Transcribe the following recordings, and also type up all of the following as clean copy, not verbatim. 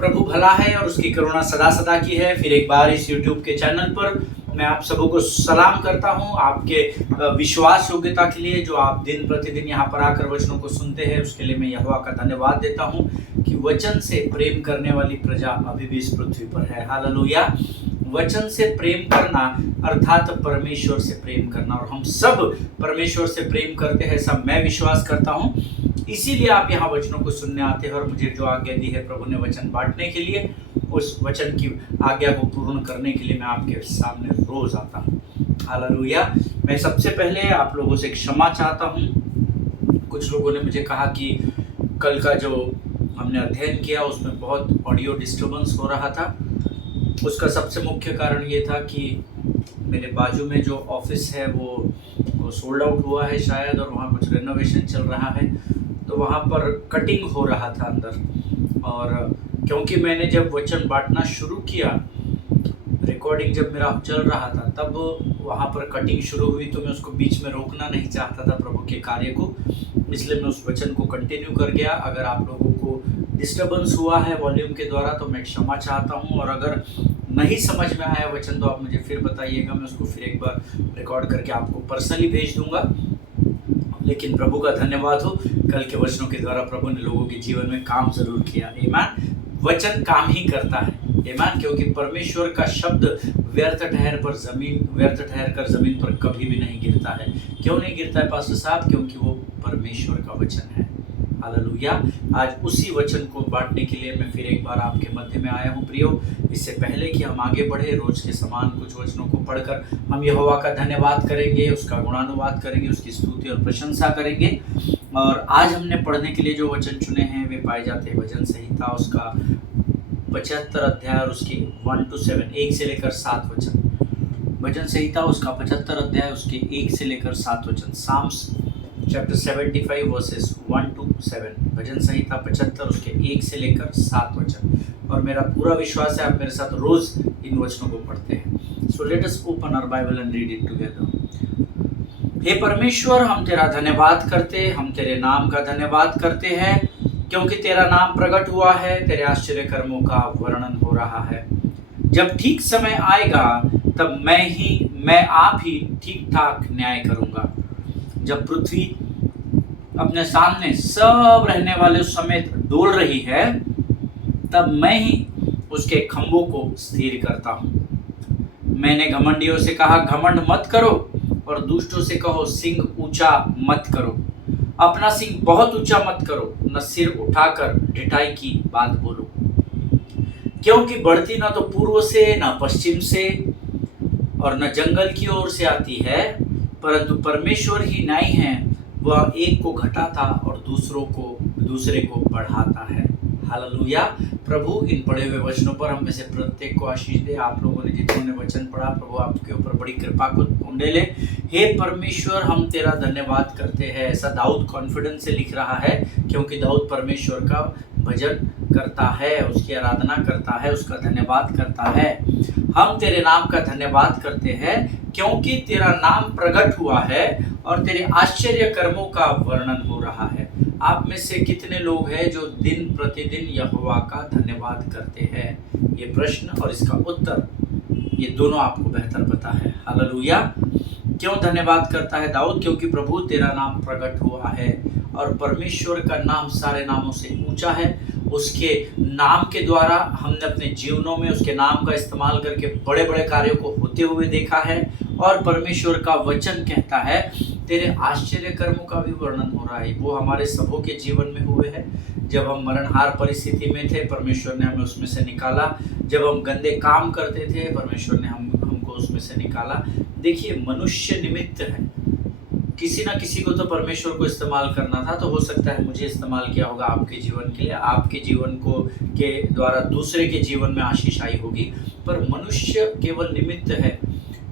प्रभु भला है और उसकी करुणा सदा सदा की है। फिर एक बार इस YouTube के चैनल पर मैं आप सबों को सलाम करता हूं, आपके विश्वास योग्यता के लिए जो आप दिन प्रतिदिन यहाँ पर आकर वचनों को सुनते हैं, उसके लिए मैं यहोवा का धन्यवाद देता हूं कि वचन से प्रेम करने वाली प्रजा अभी भी इस पृथ्वी पर है। हालेलुया। वचन से प्रेम करना अर्थात परमेश्वर से प्रेम करना, और हम सब परमेश्वर से प्रेम करते हैं, ऐसा मैं विश्वास करता हूं। इसीलिए आप यहाँ वचनों को सुनने आते हैं और मुझे जो आज्ञा दी है प्रभु ने वचन बांटने के लिए, उस वचन की आज्ञा को पूर्ण करने के लिए मैं आपके सामने रोज आता हूँ। हालेलुया। मैं सबसे पहले आप लोगों से क्षमा चाहता हूँ। कुछ लोगों ने मुझे कहा कि कल का जो हमने अध्ययन किया उसमें बहुत ऑडियो डिस्टर्बेंस हो रहा था। उसका सबसे मुख्य कारण ये था कि मेरे बाजू में जो ऑफिस है वो सोल्ड आउट हुआ है शायद, और वहाँ कुछ रेनोवेशन चल रहा है, तो वहाँ पर कटिंग हो रहा था अंदर। और क्योंकि मैंने जब वचन बांटना शुरू किया, रिकॉर्डिंग जब मेरा चल रहा था, तब वहाँ पर कटिंग शुरू हुई, तो मैं उसको बीच में रोकना नहीं चाहता था प्रभु के कार्य को, इसलिए मैं उस वचन को कंटिन्यू कर गया। अगर आप लोगों को डिस्टर्बेंस हुआ है वॉल्यूम के द्वारा तो मैं क्षमा चाहता हूँ, और अगर नहीं समझ में आया वचन तो आप मुझे फिर बताइएगा, मैं उसको फिर एक बार रिकॉर्ड करके आपको पर्सनली भेज दूंगा। लेकिन प्रभु का धन्यवाद हो, कल के वचनों के द्वारा प्रभु ने लोगों के जीवन में काम जरूर किया। आमीन। वचन काम ही करता है। आमीन। क्योंकि परमेश्वर का शब्द व्यर्थ ठहर कर जमीन पर कभी भी नहीं गिरता है। क्यों नहीं गिरता है पास्टर साहब? क्योंकि वो परमेश्वर का वचन है। हालेलुया। आज उसी वचन को बांटने के लिए मैं फिर एक बार आपके मध्य में आया हूँ प्रियो। इससे पहले कि हम आगे बढ़े, रोज के समान कुछ वचनों को पढ़कर हम यहोवा का धन्यवाद करेंगे, उसका गुणानुवाद करेंगे, उसकी स्तुति और प्रशंसा करेंगे। और आज हमने पढ़ने के लिए जो वचन चुने हैं वे पाए जाते हैं भजन संहिता उसका 75 अध्याय और उसके 1 to 7, 1 से लेकर 7 वचन। भजन संहिता उसका 75 अध्याय उसके 1 से लेकर 7 वचन। Psalms chapter 75 verses 1 to 7। भजन संहिता 75 उसके 1 से लेकर 7 वचन। और मेरा पूरा विश्वास है आप मेरे साथ रोज इन वचनों को पढ़ते हैं। So let us open our Bible and read it together. हे परमेश्वर, हम तेरा धन्यवाद करते, हम तेरे नाम का धन्यवाद करते हैं, क्योंकि तेरा नाम प्रकट हुआ है, तेरे आश्चर्य कर्मों का वर्णन हो रहा है। जब ठीक समय आएगा तब मैं आप ही ठीक ठाक न्याय करूंगा। जब पृथ्वी अपने सामने सब रहने वाले समेत डोल रही है, तब मैं ही उसके खंभों को स्थिर करता हूँ। मैंने घमंडियों से कहा, घमंड मत करो, और दुष्टों से कहो, सिंह ऊंचा मत करो। अपना सिंह बहुत ऊंचा मत करो, न सिर उठाकर ढिठाई की बात बोलो। क्योंकि बढ़ती न तो पूर्व से न पश्चिम से और न जंगल की ओर से आती है, परंतु परमेश्वर ही न्यायी है। वह एक को घटाता और दूसरे को बढ़ाता है। हालेलुया। प्रभु इन पढ़े हुए वचनों पर हम में से प्रत्येक को आशीष दे। आप लोगों ने जितने वचन पढ़ा, प्रभु आपके ऊपर बड़ी कृपा को उंडेले। हे परमेश्वर, हम तेरा धन्यवाद करते हैं। ऐसा दाऊद कॉन्फिडेंस से लिख रहा है, क्योंकि दाऊद परमेश्वर का भजन करता है, उसकी आराधना करता है, उसका धन्यवाद करता है। हम तेरे नाम का धन्यवाद करते हैं, क्योंकि तेरा नाम प्रकट हुआ है और तेरे आश्चर्य कर्मों का वर्णन हो रहा है। आप में से कितने लोग हैं जो दिन प्रतिदिन यहोवा का धन्यवाद करते हैं? ये प्रश्न और इसका उत्तर, ये दोनों आपको बेहतर पता है। हालेलुया। क्यों धन्यवाद करता है दाऊद? क्योंकि प्रभु तेरा नाम प्रकट हुआ है, और परमेश्वर का नाम सारे नामों से ऊंचा है। उसके नाम के द्वारा हमने अपने जीवनों में उसके नाम का इस्तेमाल करके बड़े बड़े कार्यों को होते हुए देखा है। और परमेश्वर का वचन कहता है तेरे आश्चर्य कर्मों का भी वर्णन हो रहा है। वो हमारे सबों के जीवन में हुए हैं। जब हम मरणहार परिस्थिति में थे, परमेश्वर ने हमें उसमें से निकाला। जब हम गंदे काम करते थे, परमेश्वर ने हमको उसमें से निकाला। देखिए, मनुष्य निमित्त है, किसी ना किसी को तो परमेश्वर को इस्तेमाल करना था। तो हो सकता है मुझे इस्तेमाल किया होगा आपके जीवन के लिए, आपके जीवन को के द्वारा दूसरे के जीवन में आशीष आई होगी। पर मनुष्य केवल निमित्त है,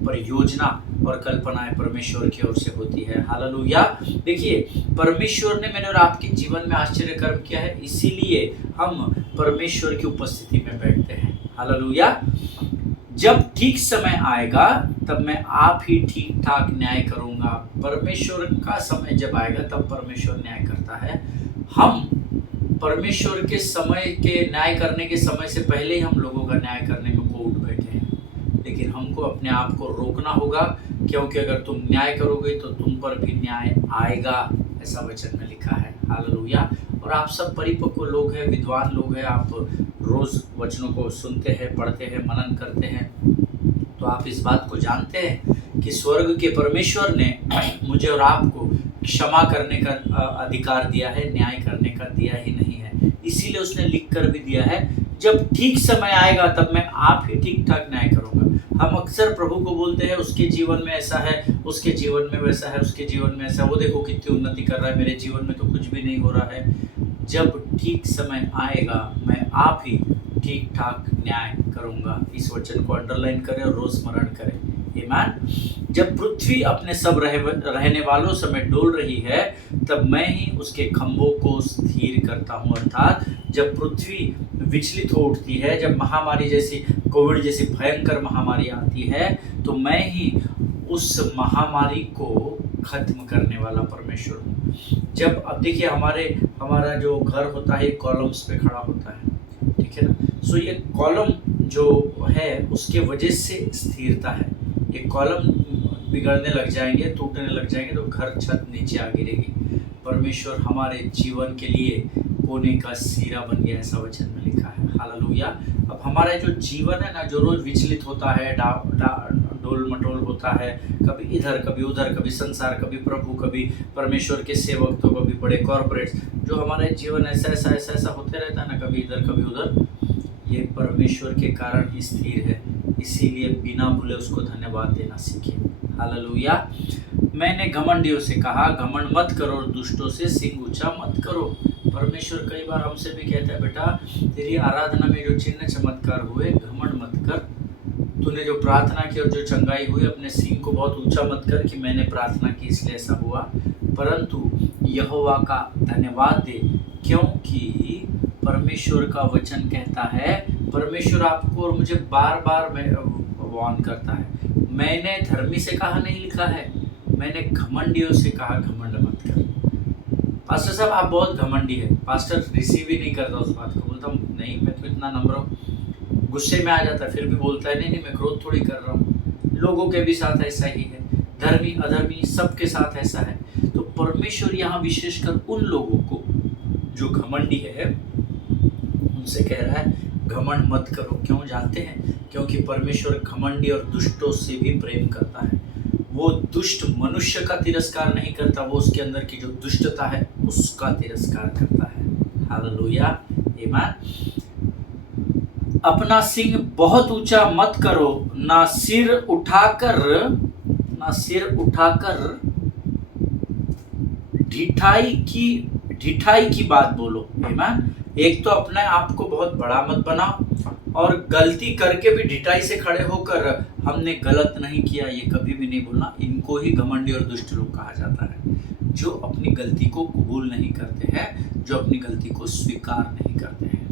पर योजना और कल्पनाएं परमेश्वर की ओर से होती है। हालेलुया। देखिए, परमेश्वर ने मेरे और आपके जीवन में आश्चर्य कर्म किया है, इसीलिए हम परमेश्वर की उपस्थिति में बैठते हैं। हालेलुया। जब ठीक समय आएगा तब मैं आप ही ठीक ठाक न्याय करूंगा। परमेश्वर का समय जब आएगा तब परमेश्वर न्याय करता है। हम परमेश्वर के समय के न्याय करने के समय से पहले ही हम लोगों का न्याय करने को उठ बैठे हैं। लेकिन हमको अपने आप को रोकना होगा, क्योंकि अगर तुम न्याय करोगे तो तुम पर भी न्याय आएगा, ऐसा वचन में लिखा है। हालेलुया। और आप सब परिपक्व लोग हैं, विद्वान लोग हैं, आप रोज वचनों को सुनते हैं, पढ़ते हैं, मनन करते हैं, तो आप इस बात को जानते हैं कि स्वर्ग के परमेश्वर ने मुझे और आपको क्षमा करने का अधिकार दिया है, न्याय करने का दिया ही नहीं है। इसीलिए उसने लिख कर भी दिया है, जब ठीक समय आएगा तब मैं आप ही ठीक ठाक न्याय करूंगा। हम अक्सर प्रभु को बोलते हैं उसके जीवन में ऐसा है, उसके जीवन में वैसा है, उसके जीवन में ऐसा, वो देखो कितनी उन्नति कर रहा है, मेरे जीवन में तो कुछ भी नहीं हो रहा है। जब ठीक समय आएगा मैं आप ही ठीक ठाक न्याय करूंगा। इस वचन को अंडरलाइन करें और रोज स्मरण करें। आमीन। जब पृथ्वी अपने सब रहने वालों समेत डोल रही है, तब मैं ही उसके खंभों को स्थिर करता हूँ। अर्थात जब पृथ्वी विचलित हो उठती है, जब महामारी जैसी, कोविड जैसी भयंकर महामारी आती है, तो मैं ही उस महामारी को खत्म करने वाला परमेश्वर हूँ। जब अब देखिए हमारा जो घर होता है कॉलम्स पे खड़ा होता है, ठीक है ना। सो ये कॉलम जो है उसके वजह से स्थिरता है। ये कॉलम बिगड़ने लग जाएंगे, टूटने लग जाएंगे तो घर छत नीचे आ गिरेगी। परमेश्वर हमारे जीवन के लिए कोने का सिरा बन गया, ऐसा वचन में लिखा है। हालेलुया। अब हमारा जो जीवन है ना, जो रोज विचलित होता है, डोल मटोल होता है, कभी इधर कभी उधर, कभी संसार, कभी प्रभु, कभी परमेश्वर के सेवक, तो कभी बड़े कॉर्पोरेट्स, जो हमारे जीवन ऐसा होते रहता है ना, कभी इधर कभी उधर, ये परमेश्वर के कारण ही स्थिर है। इसीलिए बिना भूले उसको धन्यवाद देना सीखिए। हालेलुया। मैंने घमंडियों से कहा, घमंड मत करो और दुष्टों से सिंह ऊंचा मत करो। परमेश्वर कई बार हमसे भी कहता है, बेटा तेरी आराधना में जो चिन्ह चमत्कार हुए, घमंड मत कर। तूने जो प्रार्थना की और जो चंगाई हुई, अपने सिंह को बहुत ऊंचा मत कर कि मैंने प्रार्थना की इसलिए ऐसा हुआ, परंतु यहोवा का धन्यवाद दे, क्योंकि परमेश्वर का वचन कहता है, परमेश्वर आपको और मुझे बार बार वार्न करता है। मैंने धर्मी से कहा नहीं, लिखा है मैंने घमंडियों से कहा घमंड मत कर। पास्टर साहब आप बहुत घमंडी है। पास्टर रिसीव ही नहीं करता उस बात को, बोलता हूँ नहीं मैं तो इतना नम्र हूँ। गुस्से में आ जाता है, फिर भी बोलता है नहीं मैं क्रोध थोड़ी कर रहा हूँ। लोगों के भी साथ ऐसा ही है, धर्मी अधर्मी सबके साथ ऐसा है। तो परमेश्वर यहाँ विशेषकर उन लोगों को जो घमंडी है उनसे कह रहा है घमंड मत करो। क्यों जानते हैं? क्योंकि परमेश्वर घमंडी और दुष्टों से भी प्रेम करता है। वो दुष्ट मनुष्य का तिरस्कार नहीं करता, वो उसके अंदर की जो दुष्टता है उसका तिरस्कार करता है। हालेलुया, आमीन। अपना सिंह बहुत ऊंचा मत करो, ना सिर उठाकर ढिठाई की बात बोलो। आमीन। एक तो अपने आप को बहुत बड़ा मत बनाओ, और गलती करके भी ढिठाई से खड़े होकर हमने गलत नहीं किया ये कभी भी नहीं बोलना। इनको ही घमंडी और दुष्ट लोग कहा जाता है, जो अपनी गलती को कबूल नहीं करते हैं, जो अपनी गलती को स्वीकार नहीं करते हैं।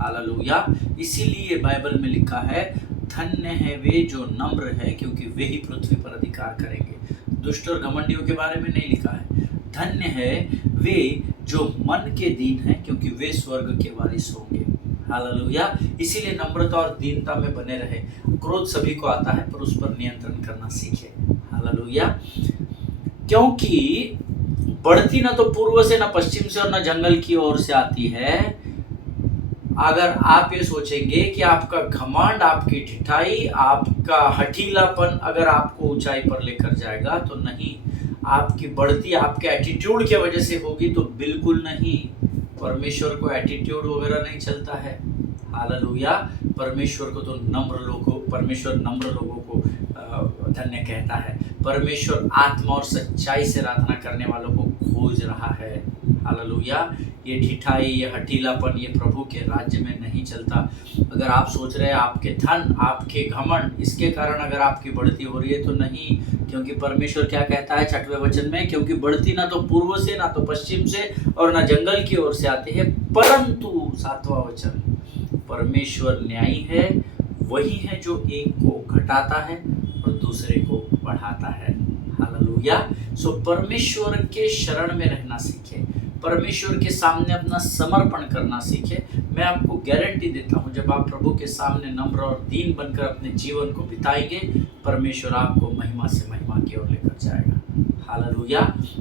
हालेलुया। इसीलिए बाइबल में लिखा है, धन्य है वे जो नम्र है, क्योंकि वे ही पृथ्वी पर अधिकार करेंगे। दुष्ट और घमंडियों के बारे में नहीं लिखा है। धन्य है वे जो मन के दीन हैं, क्योंकि वे स्वर्ग के वारिस होंगे। हालेलुया। इसीलिए नम्रता और दीनता में बने रहे। क्रोध सभी को आता है, पर उस पर नियंत्रण करना सीखे। हालेलुया। क्योंकि बढ़ती ना तो पूर्व से, ना पश्चिम से, और ना जंगल की ओर से आती है। अगर आप ये सोचेंगे कि आपका घमंड, आपकी ढिठाई, आपका हठीलापन अगर आपको ऊंचाई पर लेकर जाएगा, तो नहीं। आपकी बढ़ती आपके एटीट्यूड की वजह से होगी, तो बिल्कुल नहीं। परमेश्वर को एटीट्यूड वगैरह नहीं चलता है। हालेलुया। परमेश्वर नम्र लोगों को धन्य कहता है। परमेश्वर आत्मा और सच्चाई से आराधना करने वालों को खोज रहा है। हालेलुया। ये ढिठाई, ये हठीलापन, ये प्रभु के राज्य में नहीं चलता। अगर आप सोच रहे हैं आपके धन, आपके घमंड, इसके कारण अगर आपकी बढ़ती हो रही है, तो नहीं। क्योंकि परमेश्वर क्या कहता है 6वें वचन में, क्योंकि बढ़ती ना तो पूर्व से, ना तो पश्चिम से, और ना जंगल की ओर से आती है, परंतु 7वां वचन, परमेश्वर न्यायी है। वही है जो एक को घटाता है और दूसरे को बढ़ाता है। हालेलुया। सो परमेश्वर के शरण में रहना सीखें, परमेश्वर के सामने अपना समर्पण करना सीखे। मैं आपको गारंटी देता हूँ, जब आप प्रभु के सामने नम्र और दीन बनकर अपने जीवन को बिताएंगे, परमेश्वर आपको महिमा से महिमा की ओर लेकर जाएगा। हालेलुया।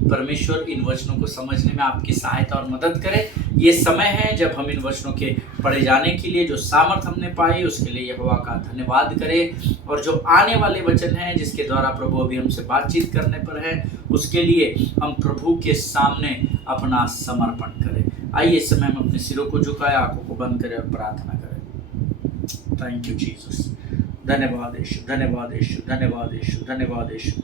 परमेश्वर इन वचनों को समझने में आपकी सहायता और मदद करे। ये समय है जब हम इन वचनों के पढ़े जाने के लिए जो सामर्थ हमने पाई, उसके लिए यहोवा का धन्यवाद करें। और जो आने वाले वचन हैं जिसके द्वारा प्रभु अभी हमसे बातचीत करने पर है, उसके लिए हम प्रभु के सामने अपना समर्पण करें। आइए इस समय हम अपने सिरों को झुकाएं, आंखों को बंद करें और प्रार्थना करें। Thank you Jesus. धन्यवाद यीशु, धन्यवाद यीशु, धन्यवाद यीशु, धन्यवाद यीशु।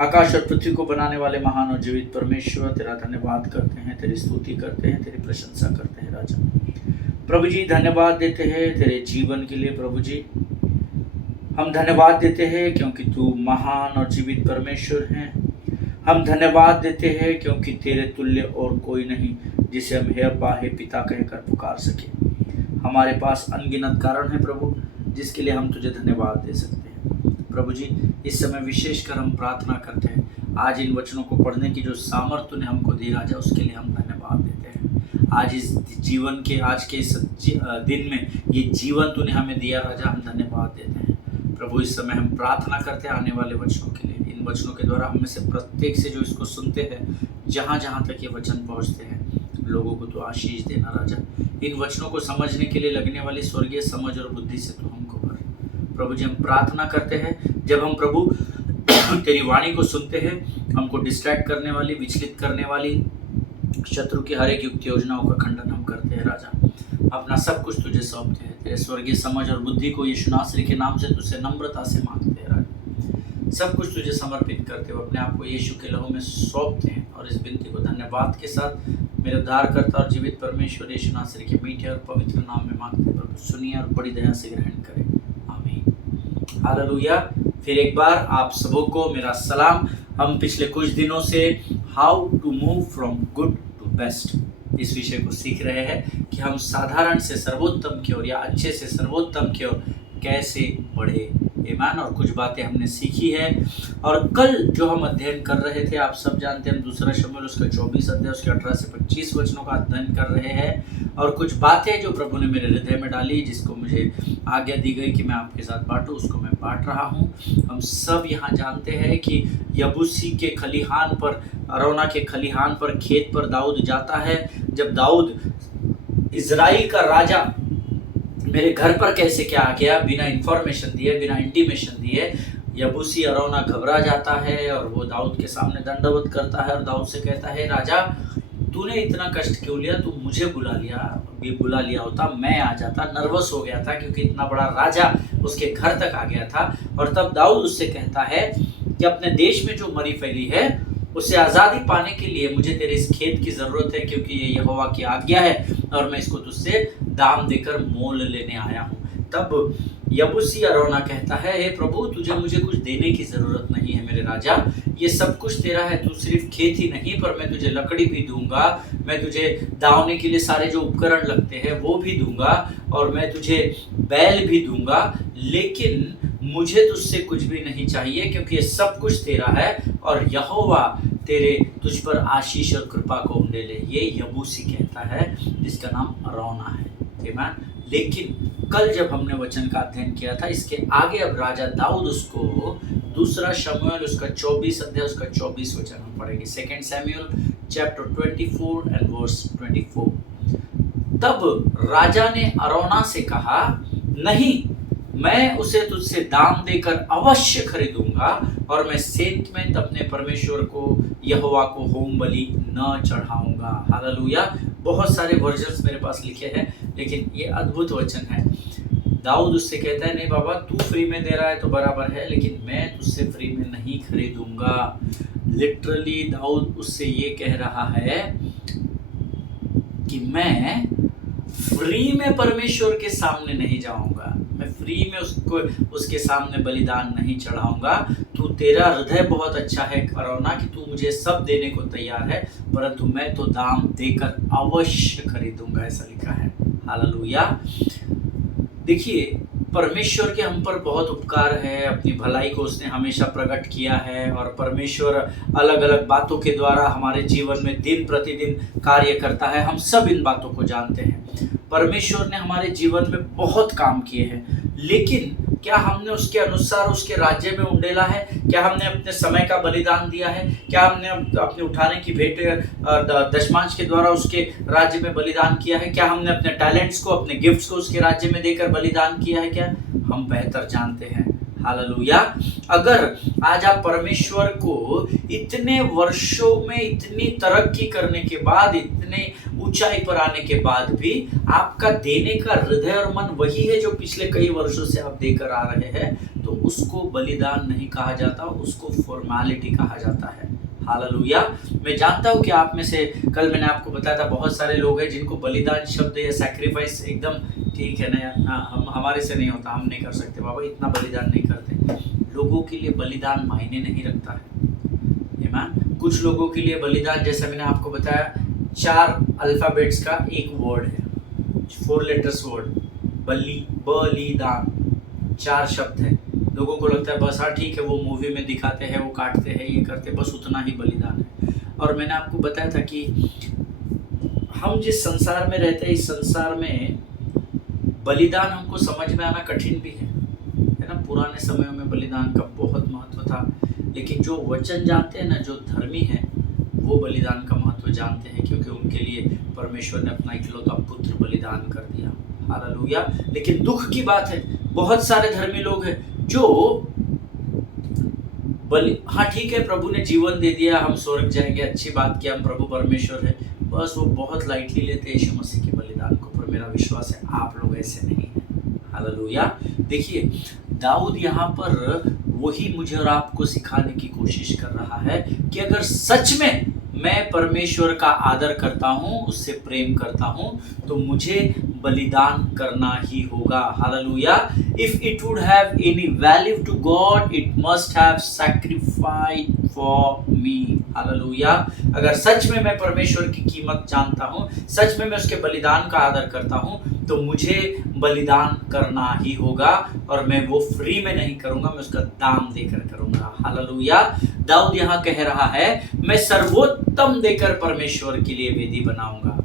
आकाश और पृथ्वी को बनाने वाले महान और जीवित परमेश्वर, तेरा धन्यवाद करते हैं, तेरी स्तुति करते हैं, तेरी प्रशंसा करते हैं राजा। प्रभु जी धन्यवाद देते हैं तेरे जीवन के लिए। प्रभु जी हम धन्यवाद देते हैं क्योंकि तू महान और जीवित परमेश्वर है। हम धन्यवाद देते हैं क्योंकि तेरे तुल्य और कोई नहीं जिसे हम हे अब्बा हे पिता कहकर पुकार सके। हमारे पास अनगिनत कारण है प्रभु, जिसके लिए हम तुझे धन्यवाद दे सकते हैं। प्रभु जी इस समय विशेषकर हम प्रार्थना करते हैं, आज इन वचनों को पढ़ने की जो सामर्थ्य तूने हमको दी राजा, उसके लिए हम धन्यवाद देते हैं। आज इस जीवन के आज के इस दिन में ये जीवन तूने हमें दिया राजा, हम धन्यवाद देते हैं। प्रभु इस समय हम प्रार्थना करते हैं आने वाले वचनों के लिए। इन वचनों के द्वारा हम में से प्रत्येक से जो इसको सुनते हैं, जहाँ जहाँ तक ये वचन पहुँचते हैं, लोगों को तो आशीष देना राजा। इन वचनों को समझने के लिए लगने वाली स्वर्गीय समझ और बुद्धि से तो हमको भर। प्रभु जी हम प्रार्थना करते हैं, जब हम प्रभु तेरी वाणी को सुनते हैं, हमको डिस्ट्रैक्ट करने वाली, विचलित करने वाली शत्रु की हर एक युक्ति योजनाओं का खंडन हम करते हैं राजा। अपना सब कुछ तुझे सौंपते हैं, तेरे स्वर्गीय समझ और बुद्धि को यीशु नासरी के नाम से तुझसे नम्रता से मांगते हैं राजा। सब कुछ तुझे समर्पित करते हो, अपने आप को यीशु के लहू में सौंपते हैं और इस विनती को धन्यवाद के साथ मेरे उद्धारकर्ता और जीवित परमेश्वर यीशु नासरी के मीठे और पवित्र नाम में मांगते हैं। प्रभु सुनिए और बड़ी दया से ग्रहण करें, आमीन। हालेलुया। फिर एक बार आप सबों को मेरा सलाम। हम पिछले कुछ दिनों से how to move from good to best इस विषय को सीख रहे हैं कि हम साधारण से सर्वोत्तम की ओर या अच्छे से सर्वोत्तम की ओर कैसे बढ़े। ईमान और कुछ बातें हमने सीखी है। और कल जो हम अध्ययन कर रहे थे, आप सब जानते हैं, हम दूसरा शमूएल उसका 24 अध्याय उसके 18 से 25 वचनों का अध्ययन कर रहे हैं। और कुछ बातें जो प्रभु ने मेरे हृदय में डाली, जिसको मुझे आज्ञा दी गई कि मैं आपके साथ बांटूं, उसको मैं बांट रहा हूं। हम सब यहाँ जानते हैं कि यबूसी के खलिहान पर, अरौना के खलिहान पर, खेत पर दाऊद जाता है। जब दाऊद इजराइल का राजा मेरे घर पर कैसे क्या आ गया, बिना इंफॉर्मेशन दिए, बिना इंटीमेशन दिए, यबूसी अरौना घबरा जाता है और वो दाऊद के सामने दंडवत करता है और दाऊद से कहता है, राजा तूने इतना कष्ट क्यों लिया, तू मुझे बुला लिया होता, मैं आ जाता। नर्वस हो गया था क्योंकि इतना बड़ा राजा उसके घर तक आ गया था। और तब दाऊद उससे कहता है कि अपने देश में जो मरी फैली है उससे आज़ादी पाने के लिए मुझे तेरे इस खेत की ज़रूरत है, क्योंकि ये यहोवा की आज्ञा है और मैं इसको तुझसे दाम देकर मोल लेने आया हूँ। तब यबूसी अरौना कहता है, हे प्रभु तुझे मुझे कुछ देने की ज़रूरत नहीं है मेरे राजा, ये सब कुछ तेरा है। तू सिर्फ खेत ही नहीं पर मैं तुझे लकड़ी भी दूंगा, मैं तुझे दावने के लिए सारे जो उपकरण लगते हैं वो भी दूंगा और मैं तुझे बैल भी दूंगा, लेकिन मुझे तुझसे कुछ भी नहीं चाहिए क्योंकि ये सब कुछ तेरा है और यहोवा तुझ पर आशीष और कृपा को उंडेले। ये यबूसी कहता है जिसका नाम अरौना है। लेकिन कल जब हमने वचन का अध्ययन किया था, इसके आगे अब राजा दाऊद उसको दूसरा शमूएल उसका 24 अध्याय उसका 24 वचन हम पढ़ेंगे। 2 सैमुअल चैप्टर 24 एंड वर्स 24। तब राजा ने अरौना से कहा, नहीं, मैं उसे तुझसे दाम देकर अवश्य खरीदूंगा और मैं सेंत में अपने परमेश्वर को यहोवा को होम बलि न चढ़ाऊंगा। हालेलुया। बहुत सारे वर्जन्स मेरे पास लिखे हैं, लेकिन ये अद्भुत वचन है। दाऊद उससे कहता है, नहीं बाबा तू फ्री में दे रहा है तो बराबर है, लेकिन मैं तुझसे फ्री में नहीं खरीदूंगा। लिटरली दाऊद उससे ये कह रहा है कि मैं फ्री में परमेश्वर के सामने नहीं जाऊंगा, मैं फ्री में उसके सामने बलिदान नहीं चढ़ाऊंगा। तू तेरा हृदय बहुत अच्छा है अरौना कि तू मुझे सब देने को तैयार है, परंतु मैं तो दाम देकर अवश्य खरीदूंगा, ऐसा लिखा है। हालेलुया। देखिए परमेश्वर के हम पर बहुत उपकार है, अपनी भलाई को उसने हमेशा प्रकट किया है और परमेश्वर अलग अलग बातों के द्वारा हमारे जीवन में दिन प्रतिदिन कार्य करता है। हम सब इन बातों को जानते हैं। परमेश्वर ने हमारे जीवन में बहुत काम किए हैं, लेकिन क्या हमने उसके अनुसार उसके राज्य में उंडेला है? क्या हमने अपने समय का बलिदान दिया है? क्या हमने अपने उठाने की भेंट दशमांश के द्वारा उसके राज्य में बलिदान किया है? क्या हमने अपने टैलेंट्स को, अपने गिफ्ट्स को उसके राज्य में देकर बलिदान किया है? क्या हम बेहतर जानते हैं। हालेलुया। अगर आज आप परमेश्वर को इतने वर्षों में इतनी तरक्की करने के बाद, इतने ऊंचाई पर आने के बाद भी आपका देने का हृदय और मन वही है जो पिछले कई वर्षों से आप देकर आ रहे हैं, तो उसको बलिदान नहीं कहा जाता, उसको फॉर्मेलिटी कहा जाता है। हालेलुया। मैं जानता हूँ कि आप में से, कल मैंने आपको बताया था, बहुत सारे लोग हैं जिनको बलिदान शब्द या सैक्रिफाइस एकदम ठीक है ना, हम हमारे से नहीं होता, हम नहीं कर सकते बाबा, इतना बलिदान नहीं करते। लोगों के लिए बलिदान मायने नहीं रखता है। ईमान। कुछ लोगों के लिए बलिदान, जैसे मैंने आपको बताया, 4 अल्फाबेट्स का एक वर्ड है, 4 लेटर्स वर्ड, बलिदान, 4 शब्द है। लोगों को लगता है बस हाँ ठीक है, वो मूवी में दिखाते हैं, वो काटते हैं, ये करते, बस उतना ही बलिदान है। और मैंने आपको बताया था कि हम जिस संसार में रहते हैं, इस संसार में बलिदान हमको समझ में आना कठिन भी है ना। पुराने समयों में बलिदान का बहुत महत्व था, लेकिन जो वचन जानते हैं ना, जो धर्मी हैं, वो बलिदान का महत्व जानते हैं, क्योंकि उनके लिए परमेश्वर ने अपना इकलौता पुत्र बलिदान कर दिया। हालेलुया। लेकिन दुख की बात है, बहुत सारे धर्मी लोग हैं जो हाँ ठीक है, प्रभु ने जीवन दे दिया, हम स्वर्ग जाएंगे, अच्छी बात की, हम प्रभु परमेश्वर है, बस वो बहुत लाइटली लेते हैं यीशु मसीह के बलिदान को। पर मेरा विश्वास है आप लोग ऐसे नहीं हैं। हालेलुया। देखिए, दाऊद यहाँ पर वही मुझे और आपको सिखाने की कोशिश कर रहा है कि अगर सच में मैं परमेश्वर का आदर करता हूँ, उससे प्रेम करता हूँ, तो मुझे बलिदान करना ही होगा। Hallelujah. If it would have any value to God, it must have sacrificed for me. Hallelujah. अगर सच में मैं परमेश्वर की कीमत जानता हूँ, सच में मैं उसके बलिदान का आदर करता हूँ, तो मुझे बलिदान करना ही होगा, और मैं वो फ्री में नहीं करूंगा, मैं उसका दाम देकर करूंगा। हालेलुया। दाऊद यहाँ कह रहा है, मैं सर्वोत्तम देकर परमेश्वर के लिए वेदी बनाऊंगा।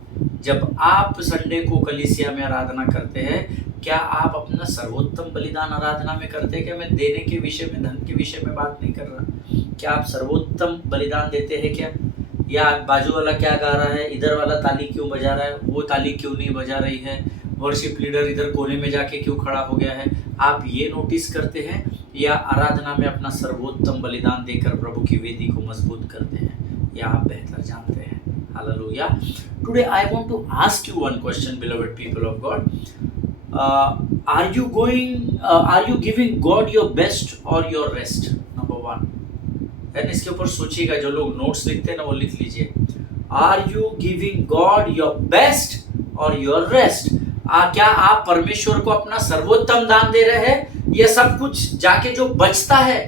जब आप संडे को कलीसिया में आराधना करते हैं, क्या आप अपना सर्वोत्तम बलिदान आराधना में करते हैं? क्या मैं देने के विषय में, धन के विषय में बात नहीं कर रहा। क्या आप सर्वोत्तम बलिदान देते हैं क्या? या बाजू वाला क्या गा रहा है, इधर वाला ताली क्यों बजा रहा है, वो ताली क्यों नहीं बजा रही है, वर्शिप लीडर इधर कोने में जाके क्यों खड़ा हो गया है, आप ये नोटिस करते हैं? या आराधना में अपना सर्वोत्तम बलिदान देकर प्रभु की वेदी को मजबूत करते हैं? या आप बेहतर जानते हैं? Hallelujah. Today I want to ask you one question, beloved people of God. are you giving God your best or your rest? Number 1. Then इसके ऊपर सोचिएगा, जो लोग नोट्स लिखते हैं ना, वो लिख लीजिए, are you giving God your best और योर रेस्ट? क्या आप परमेश्वर को अपना सर्वोत्तम दान दे रहे हैं, या सब कुछ जाके जो बचता है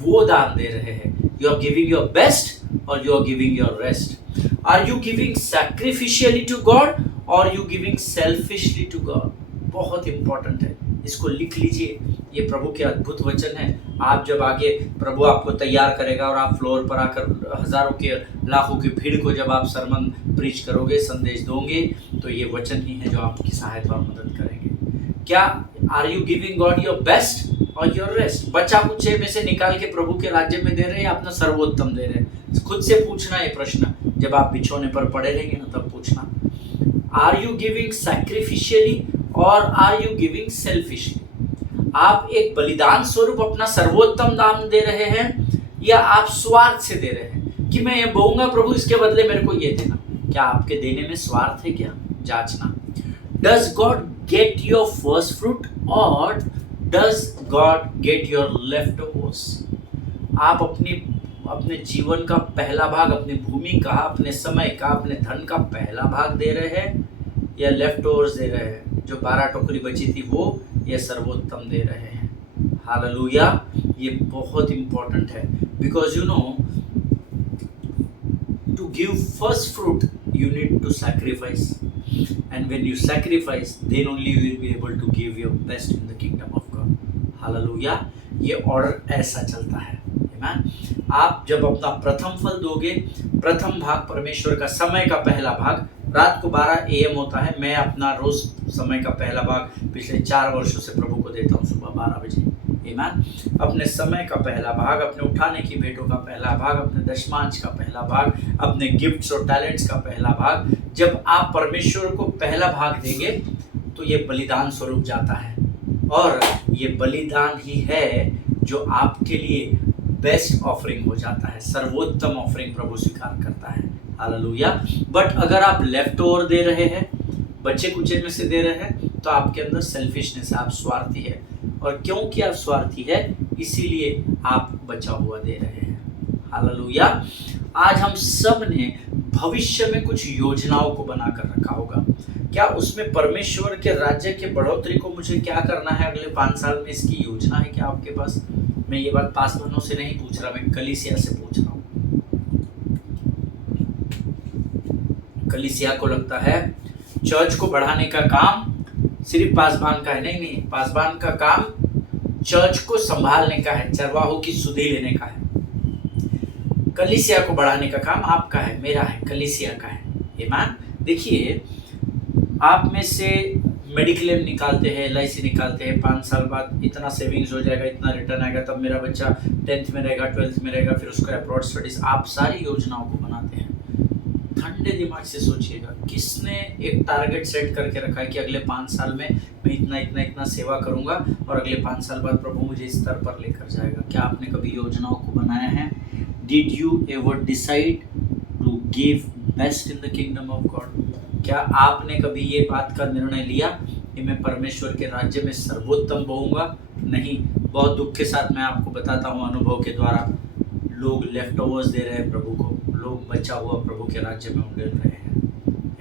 वो दान दे रहे हैं? You are giving your best और you are giving your rest? Are you giving sacrificially to God और you giving selfishly to God? बहुत इंपॉर्टेंट है, इसको लिख लीजिए। ये प्रभु के अद्भुत वचन है। आप जब आगे प्रभु आपको तैयार करेगा और आप फ्लोर पर आकर हजारों के, लाखों की भीड़ को जब आप सरमन प्रीच करोगे, संदेश दोगे, तो ये वचन ही है जो आपकी सहायता और मदद करेंगे। क्या are you giving God your best और योर रेस्ट? बचा कुछ में से निकाल के प्रभु के राज्य में दे रहे हैं, या अपना सर्वोत्तम दे रहे हैं? खुद से पूछना ये प्रश्न, जब आप बिछोने पर पड़े रहेंगे ना, तब पूछना, आर यू गिविंग सैक्रिफिशियली और आर यू गिविंग सेल्फिशली? आप एक बलिदान स्वरूप अपना सर्वोत्तम दान दे रहे हैं, या आप स्वार्थ से दे रहे हैं कि मैं ये बोऊंगा प्रभु, इसके बदले मेरे को ये देना? क्या आपके देने में स्वार्थ है क्या? जांचना। Does God get your first fruit और does God get your leftovers? आप अपने जीवन का पहला भाग, अपनी भूमि का, अपने समय का, अपने धन का पहला भाग दे रहे हैं, या लेफ्ट ओवर्स दे रहे हैं? जो 12 टोकरी बची थी वो, ये सर्वोत्तम दे रहे हैं? हालेलुया। ये बहुत इंपॉर्टेंट है, because you know, to give first fruit you need to sacrifice, and when you sacrifice, then only you will be able to give your best in the kingdom hallelujah. ये order ऐसा चलता है। आमीन। आप जब अपना प्रथम फल दोगे, प्रथम भाग परमेश्वर का समय का पहला भाग, रात को 12 AM होता है, मैं अपना रोज समय का पहला भाग पिछले 4 वर्षों से प्रभु को देता हूँ सुबह 12 बजे। आमीन। अपने समय का पहला भाग, अपने उठाने की भेंटों का पहला भाग, अपने दशमांश का पहला भाग, अपने गिफ्ट्स और टैलेंट्स का पहला भाग, जब आप परमेश्वर को पहला भाग देंगे तो ये बलिदान स्वरूप जाता है, और ये बलिदान ही है जो आपके लिए बेस्ट ऑफरिंग हो जाता है, सर्वोत्तम ऑफरिंग प्रभु स्वीकार करता है। हालेलुया। बट अगर आप लेफ्ट ओवर दे रहे हैं, बच्चे कुचे में से दे रहे हैं, तो आपके अंदर सेल्फिशनेस है, आप स्वार्थी है, और क्योंकि आप स्वार्थी है इसीलिए आप बचा हुआ दे रहे हैं। हालेलुया। आज हम सब ने भविष्य में कुछ योजनाओं को बनाकर रखा होगा। क्या उसमें परमेश्वर के राज्य के बढ़ोतरी को मुझे क्या करना है अगले 5 साल में, इसकी योजना है क्या आपके पास? मैं ये बात पासवानों से नहीं पूछ रहा, मैं कलीसिया से पूछ रहा हूँ। कलीसिया को लगता है चर्च को बढ़ाने का काम सिर्फ पासवान का है। नहीं, पासवान का काम चर्च को संभालने का है, चरवाहों की सुधि लेने का है। कलीसिया को बढ़ाने का काम आपका है, मेरा है, कलीसिया का है। ईमान। देखिए, आप में से मेडिक्लेम निकालते हैं, LIC निकालते हैं, 5 साल बाद इतना सेविंग्स हो जाएगा, इतना रिटर्न आएगा, तब मेरा बच्चा 10th में रहेगा, 12th में रहेगा, फिर उसका अब्रॉड स्टडीज, आप सारी योजनाओं को बनाते हैं। ठंडे दिमाग से सोचिएगा, किसने एक टारगेट सेट करके रखा है कि अगले 5 साल में मैं इतना इतना इतना सेवा करूंगा और अगले 5 साल बाद प्रभु मुझे इस स्तर पर लेकर जाएगा? क्या आपने कभी योजनाओं को बनाया है? Did you ever decide to give best in the kingdom of God? क्या आपने कभी ये बात का निर्णय लिया कि मैं परमेश्वर के राज्य में सर्वोत्तम बोऊंगा? नहीं। बहुत दुख के साथ मैं आपको बताता हूँ अनुभव के द्वारा, लोग लेफ्ट ओवर्स दे रहे हैं प्रभु को, लोग बचा हुआ प्रभु के राज्य में उंडेल रहे हैं।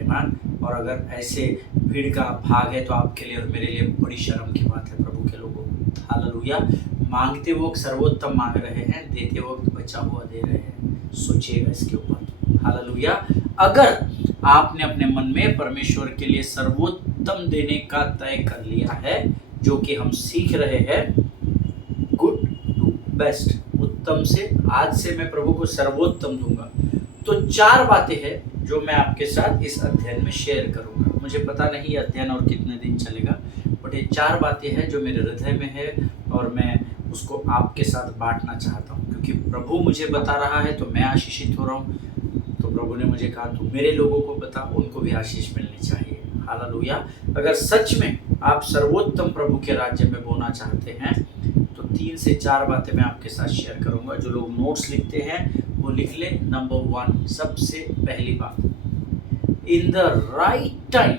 आमीन। और अगर ऐसे भीड़ का भाग है तो आपके लिए और मेरे लिए बड़ी शर्म की बात है प्रभु के लोगों। हालेलुया। मांगते वक्त सर्वोत्तम मांग रहे हैं, देते वक्त बचा हुआ दे रहे हैं। सोचिएगा इसके ऊपर। हालेलुया। अगर आपने अपने मन में परमेश्वर के लिए सर्वोत्तम देने का तय कर लिया है, जो कि हम सीख रहे हैं, गुड टू बेस्ट, उत्तम से, आज से मैं प्रभु को सर्वोत्तम दूंगा, तो 4 बातें हैं जो मैं आपके साथ इस अध्ययन में शेयर करूंगा। मुझे पता नहीं अध्ययन और कितने दिन चलेगा, बट ये 4 बातें हैं जो मेरे हृदय में है और मैं उसको आपके साथ बांटना चाहता हूँ, क्योंकि प्रभु मुझे बता रहा है तो मैं आशीषित हो रहा हूँ। तो प्रभु ने मुझे कहा तू मेरे लोगों को बता, उनको भी आशीष मिलनी चाहिए। हालेलुया। अगर सच में आप सर्वोत्तम प्रभु के राज्य में बोना चाहते हैं तो 3 से 4 बातें मैं आपके साथ शेयर करूंगा। जो लोग नोट्स लिखते हैं वो लिख ले। नंबर 1, सबसे पहली बात, in the right time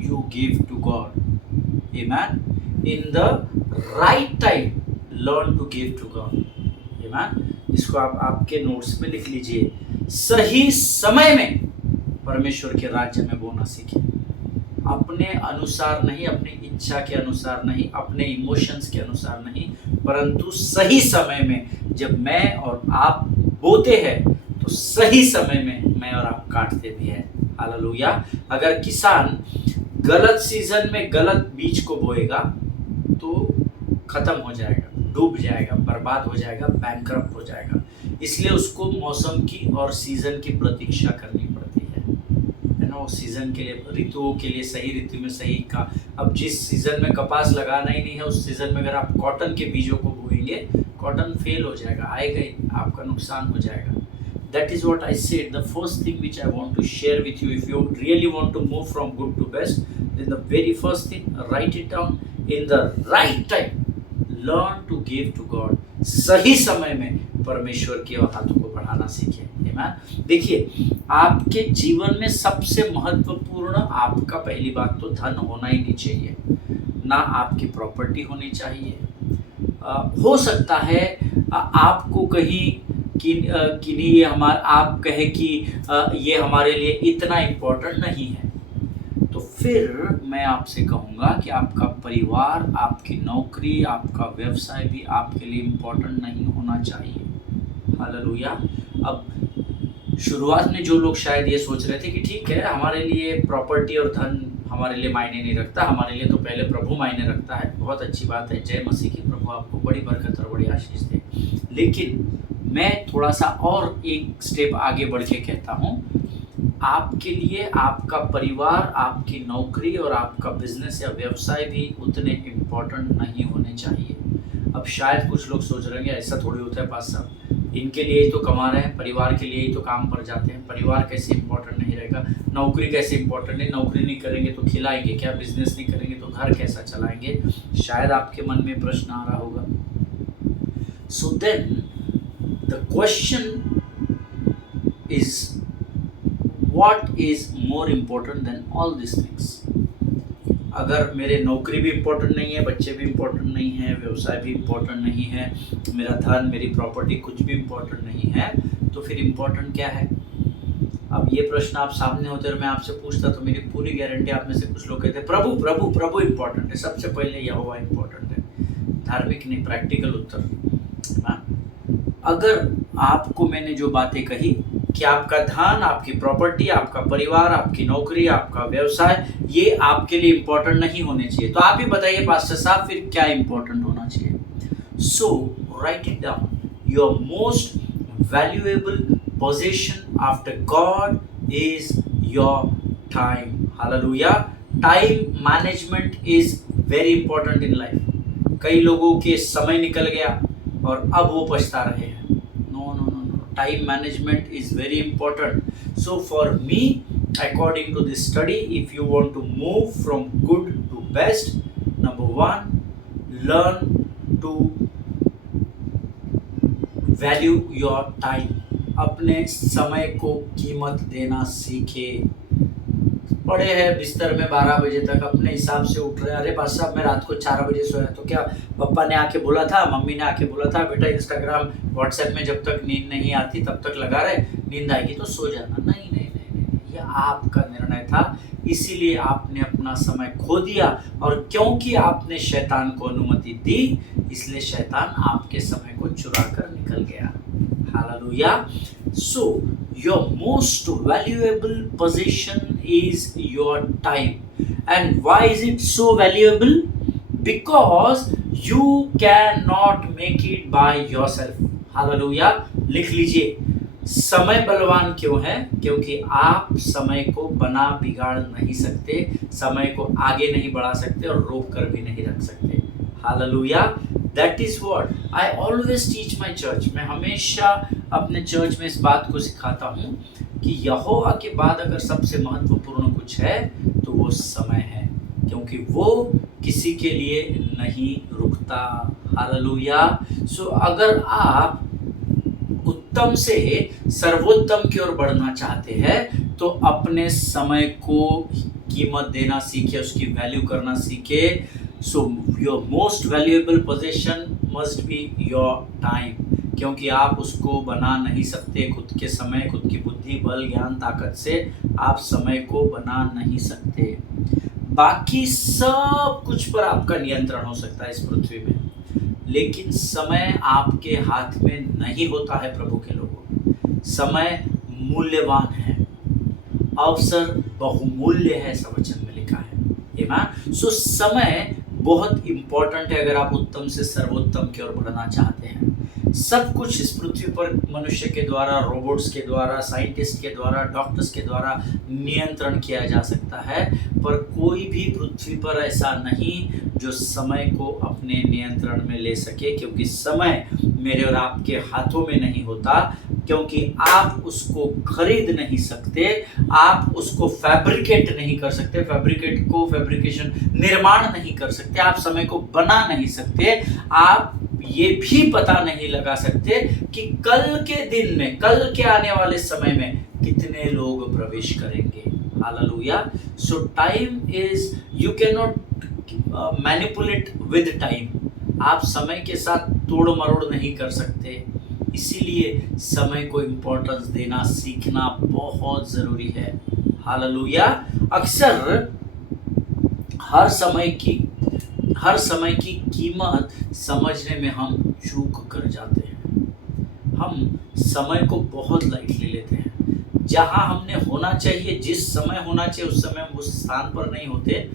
you give to God. आमीन। In the right time learn to give to God. आमीन। इसको आप आपके नोट्स में लिख लीजिए। सही समय में परमेश्वर के राज्य में बोना सीखें। अपने अनुसार नहीं, अपनी इच्छा के अनुसार नहीं, अपने इमोशंस के अनुसार नहीं, परंतु सही समय में जब मैं और आप बोते हैं तो सही समय में मैं और आप काटते भी हैं। हालेलुया। अगर किसान गलत सीजन में गलत बीज को बोएगा तो खत्म हो जाएगा, डूब जाएगा, बर्बाद हो जाएगा, बैंकरप्ट हो जाएगा। इसलिए उसको मौसम की और सीजन की प्रतीक्षा करनी पड़ती है ना। वो सीजन के लिए, ऋतुओं के लिए सही ऋतु में सही का। अब जिस सीजन में कपास लगाना ही नहीं है, उस सीजन में अगर आप कॉटन के बीजों को बोएंगे, कॉटन फेल हो जाएगा, आएगा ही, आपका नुकसान हो जाएगा। That is what I said. The first thing which I want to share with you, if you really want to move from good to best, then the very first thing, write it down. In the right time, learn to give to God. सही समय में परमेश्वर की और हाथों को बढ़ाना सीखें। आमीन। देखिए, आपके जीवन में सबसे महत्वपूर्ण आपका पहली बात तो धन होना ही नहीं चाहिए, ना आपकी प्रॉपर्टी होनी चाहिए। हो सकता है आपको कहीं किन्हीं आप कहे कि ये हमारे लिए इतना इम्पोर्टेंट नहीं है, तो फिर मैं आपसे कहूँगा कि आपका परिवार, आपकी नौकरी, आपका व्यवसाय भी आपके लिए इम्पोर्टेंट नहीं होना चाहिए। हालेलुया। अब शुरुआत में जो लोग शायद ये सोच रहे थे कि ठीक है, हमारे लिए प्रॉपर्टी और धन हमारे लिए मायने नहीं रखता, हमारे लिए तो पहले प्रभु मायने रखता है। बहुत अच्छी बात है, जय मसीह की। प्रभु आपको बड़ी बरकत और बड़ी आशीष दे। लेकिन मैं थोड़ा सा और एक स्टेप आगे बढ़ के कहता हूँ, आपके लिए आपका परिवार, आपकी नौकरी और आपका बिजनेस या व्यवसाय भी उतने इम्पोर्टेंट नहीं होने चाहिए। अब शायद कुछ लोग सोच रहे हैं ऐसा थोड़ी होता है पास साहब, इनके लिए ही तो कमा रहे हैं, परिवार के लिए ही तो काम पर जाते हैं, परिवार कैसे इम्पोर्टेंट नहीं रहेगा, नौकरी कैसे इम्पोर्टेंट है, नौकरी नहीं करेंगे तो खिलाएंगे क्या, बिजनेस नहीं करेंगे तो घर कैसा चलाएंगे, शायद आपके मन में प्रश्न आ रहा होगा। So then the question is what is more important than all these things? अगर मेरे नौकरी भी इम्पोर्टेंट नहीं है, बच्चे भी इम्पोर्टेंट नहीं है, व्यवसाय भी इम्पोर्टेंट नहीं है, मेरा धन, मेरी प्रॉपर्टी कुछ भी इम्पोर्टेंट नहीं है, तो फिर इम्पोर्टेंट क्या है? अब ये प्रश्न आप सामने होते और मैं आपसे पूछता तो मेरी पूरी गारंटी आप में से कुछ लोग कहते प्रभु प्रभु प्रभु इम्पोर्टेंट है, सबसे पहले यहोवा इम्पोर्टेंट है। धार्मिक नहीं, प्रैक्टिकल उत्तर। अगर आपको मैंने जो बातें कही कि आपका धन, आपकी प्रॉपर्टी, आपका परिवार, आपकी नौकरी, आपका व्यवसाय, ये आपके लिए इम्पोर्टेंट नहीं होने चाहिए, तो आप ही बताइए पास्टर साहब फिर क्या इम्पोर्टेंट होना चाहिए? So write it down, your most valuable position after God is your time. Hallelujah. Time management is very important in life. कई लोगों के समय निकल गया और अब वो पछता रहे हैं। Time management is very important. So for me, according to this study, if you want to move from good to best, number one, learn to value your time. अपने समय को कीमत देना सीखे। पड़े हैं बिस्तर में 12 बजे तक, अपने हिसाब से उठ रहे हैं, अरे बस साहब मैं रात को 4 बजे सोया, तो क्या पापा ने आके बोला था, मम्मी ने आके बोला था बेटा इंस्टाग्राम व्हाट्सएप में जब तक नींद नहीं आती तब तक लगा रहे, नींद आएगी तो सो जाना? नहीं नहीं नहीं नहीं, ये आपका निर्णय था, इसीलिए आपने अपना समय खो दिया। और क्योंकि आपने शैतान को अनुमति दी, इसलिए शैतान आपके समय को चुरा कर निकल गया। Hallelujah. So your most valuable possession is your time. And why is it so valuable? Because you cannot make it by yourself. Hallelujah. लिख लीजिए, समय बलवान क्यों है? क्योंकि आप समय को बना बिगाड़ नहीं सकते, समय को आगे नहीं बढ़ा सकते और रोक कर भी नहीं रख सकते। Hallelujah. That is what I always teach my church. मैं हमेशा अपने चर्च में इस बात को सिखाता हूँ कि यहोवा के बाद अगर सबसे महत्वपूर्ण कुछ है तो वो समय है, क्योंकि वो किसी के लिए नहीं रुकता। हालेलुया। सो अगर आप उत्तम से सर्वोत्तम की ओर बढ़ना चाहते हैं तो अपने समय को कीमत देना सीखे, उसकी वैल्यू करना सीखे। So your most valuable possession must be your time, क्योंकि आप उसको बना नहीं सकते खुद के समय, खुद की बुद्धि, बल, ज्ञान, ताकत से आप समय को बना नहीं सकते। बाकी सब कुछ पर आपका नियंत्रण हो सकता है इस पृथ्वी में, लेकिन समय आपके हाथ में नहीं होता है। प्रभु के लोगों, समय मूल्यवान है, अवसर बहुमूल्य है, ऐसा वचन में लिखा है। आमीन। सो समय बहुत इंपॉर्टेंट है अगर आप उत्तम से सर्वोत्तम की ओर बढ़ना चाहते हैं। सब कुछ इस पृथ्वी पर मनुष्य के द्वारा, रोबोट्स के द्वारा, साइंटिस्ट के द्वारा, डॉक्टर्स के द्वारा नियंत्रण किया जा सकता है, पर कोई भी पृथ्वी पर ऐसा नहीं जो समय को अपने नियंत्रण में ले सके, क्योंकि समय मेरे और आपके हाथों में नहीं होता, क्योंकि आप उसको खरीद नहीं सकते, आप उसको फैब्रिकेट नहीं कर सकते, फैब्रिकेशन निर्माण नहीं कर सकते, आप समय को बना नहीं सकते, आप ये भी पता नहीं लगा सकते कि कल के दिन में, कल के आने वाले समय में कितने लोग प्रवेश करेंगे। Hallelujah. So time is, you can not manipulate with time. आप समय के साथ तोड़ मरोड़ नहीं कर सकते, इसीलिए समय को इम्पोर्टेंस देना सीखना बहुत ज़रूरी है। हालेलुया। अक्सर हर समय की कीमत समझने में हम चूक कर जाते हैं। हम समय को बहुत लाइटली लेते हैं। जहाँ हमने होना चाहिए, जिस समय होना चाहिए उस समय हम उस स्थान पर नहीं होते।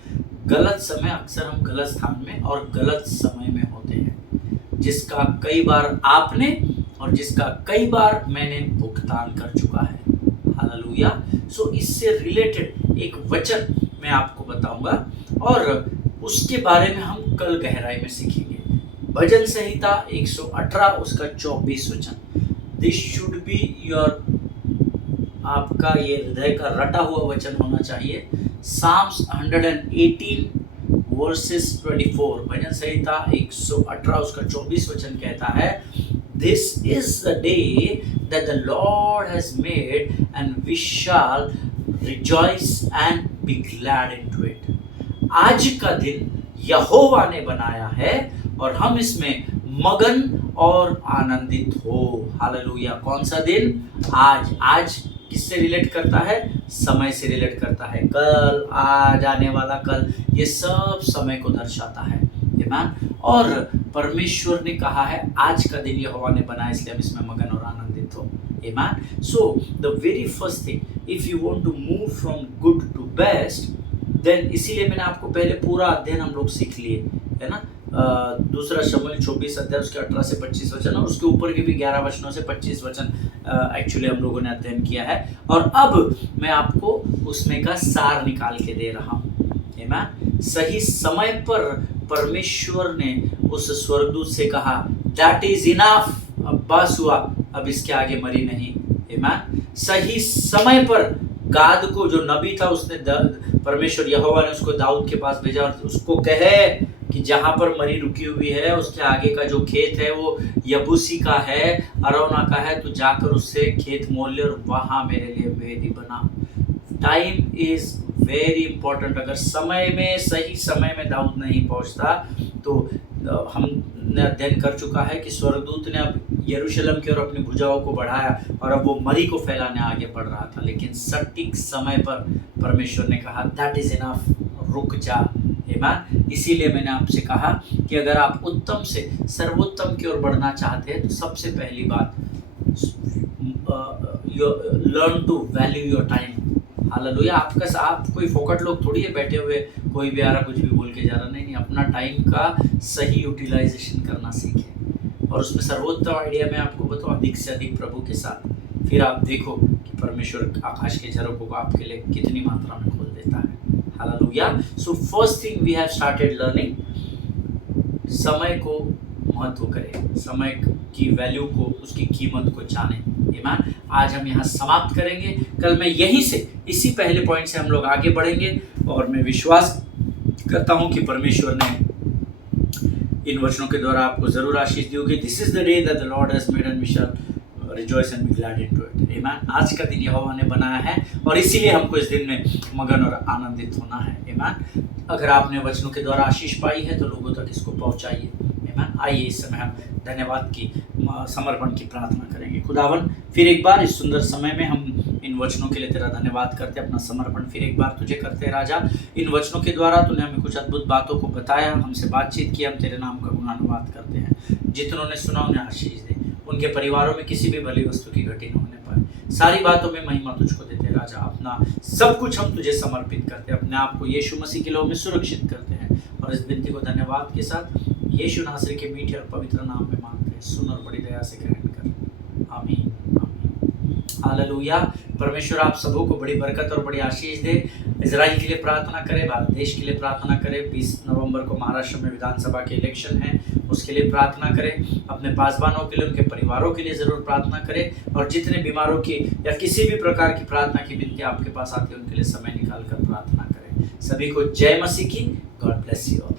गलत समय अक्सर हम गलत स्थान में और गलत समय में होते हैं, जिसका कई बार आपने और जिसका कई बार मैंने भुगतान कर चुका है। हालेलुया। सो इससे रिलेटेड एक वचन मैं आपको बताऊंगा और उसके बारे में हम कल गहराई में सीखेंगे। भजन संहिता 118 उसका 24 वचन। दिस शुड बी योर, आपका ये हृदय का रटा हुआ वचन होना चाहिए। साम्स 118 वर्सेस 24, भजन संहिता 118 उसका 24 वचन कहता है, This is the day that the Lord has made, and we shall rejoice and be glad into it. आज का दिन यहोवा ने बनाया है और हम इसमें मगन और आनंदित हो। हालेलुया। कौन सा दिन? आज। आज किससे रिलेट करता है? समय से रिलेट करता है। कल, आज, आने वाला कल, ये सब समय को दर्शाता है। आमीन। और परमेश्वर ने कहा है आज का दिन यहोवा ने बनाया, इसलिए हम इसमें मगन और आनंदित हो। Amen. So the very first thing, if you want to move from good to best, then इसीलिए मैंने आपको पहले पूरा अध्ययन हम लोग सीख लिए, है ना। दूसरा शमूएल 24 अध्याय उसके 18 से 25 वचन और उसके ऊपर के भी 11 वचनों से 25 वचन एक्चुअली हम लोगों ने अध्ययन किया है। और अब मैं आपको उसमें का सार निकाल के दे रहा हूँ। आमीन। सही समय पर परमेश्वर ने उस स्वर्गदूत से कहा, दैट इज इनफ, अब बस हुआ, अब इसके आगे मरी नहीं। आमीन। सही समय पर गाद को, जो नबी था, उसने परमेश्वर यहोवा ने उसको दाऊद के पास भेजा और उसको कहे कि जहाँ पर मरी रुकी हुई है उसके आगे का जो खेत है वो यबूसी का है, अरौना का है, तो जाकर उससे खेत मोल ले और वहाँ मेरे लिए वेदी बना। Time is very important. अगर समय में, सही समय में दाऊद नहीं पहुँचता तो हमने अध्ययन कर चुका है कि स्वर्गदूत ने अब यरूशलेम की ओर अपनी भुजाओं को बढ़ाया और अब वो मरी को फैलाने आगे बढ़ रहा था, लेकिन सटीक समय पर परमेश्वर ने कहा दैट इज इनफ, रुक जा। आमीन। इसीलिए मैंने आपसे कहा कि अगर आप उत्तम से सर्वोत्तम की ओर बढ़ना चाहते हैं तो सबसे पहली बात, learn to value your time. Hallelujah. आप कोई फोकट लोग थोड़ी है बैठे हुए, कोई भी आ रहा कुछ भी बोल के जा रहा, नहीं। अपना टाइम का सही यूटिलाइजेशन करना सीखें और उसमें सर्वोत्तम आइडिया मैं आपको बताऊँ, अधिक से अधिक प्रभु के साथ। फिर आप देखो कि परमेश्वर आकाश के झरोखों को आपके लिए कितनी मात्रा में खोल देता है। Hallelujah. So first thing we have started learning, समय को महत्व करें, समय की वैल्यू को, उसकी कीमत को जानें। आमीन। आज हम यहाँ समाप्त करेंगे, कल मैं यहीं से इसी पहले पॉइंट से हम लोग आगे बढ़ेंगे और मैं विश्वास करता हूँ कि परमेश्वर ने इन वचनों के द्वारा आपको जरूर आशीष दी होगी। This is the day that the Lord has made and we shall rejoice and be glad into it. Amen. आज का दिन यहोवा ने बनाया है और इसीलिए हमको इस दिन में मगन और आनंदित होना है। आमीन। अगर आपने वचनों के द्वारा आशीष पाई है तो लोगों तक इसको पहुंचाइए। आमीन। आइए इस समय हम धन्यवाद की, समर्पण की प्रार्थना करेंगे। खुदावन, फिर एक बार इस सुंदर समय में हम इन वचनों के लिए तेरा धन्यवाद करते, अपना समर्पण फिर एक बार तुझे करते हैं। राजा, इन वचनों के द्वारा तूने हमें कुछ अद्भुत बातों को बताया, हमसे बातचीत की, हम तेरे नाम का गुणानुवाद करते हैं। जितनों ने सुना उन्हें आशीष दे, उनके परिवारों में किसी भी भली वस्तु की घटी न होने पाए। सारी बातों में महिमा तुझको देते राजा। अपना सब कुछ हम तुझे समर्पित करते हैं, अपने आप को यीशु मसीह के लोग में सुरक्षित करते हैं और इस विनती को धन्यवाद के साथ यीशु नासरी के मीठे और पवित्र नाम में मांगते हैं। सुन और बड़ी दया से ग्रहण कर। आमीन। हालेलुया। परमेश्वर आप सबों को बड़ी बरकत और बड़ी आशीष दे। इजराइल के लिए प्रार्थना करें, भारत देश के लिए प्रार्थना करें। 20 नवंबर को महाराष्ट्र में विधानसभा के इलेक्शन है, उसके लिए प्रार्थना करें। अपने पासवानों के लिए, उनके परिवारों के लिए जरूर प्रार्थना करें और जितने बीमारों की या किसी भी प्रकार की प्रार्थना की विनती आपके पास आती है उनके लिए समय निकाल कर प्रार्थना करें। सभी को जय मसीह की। God bless you all.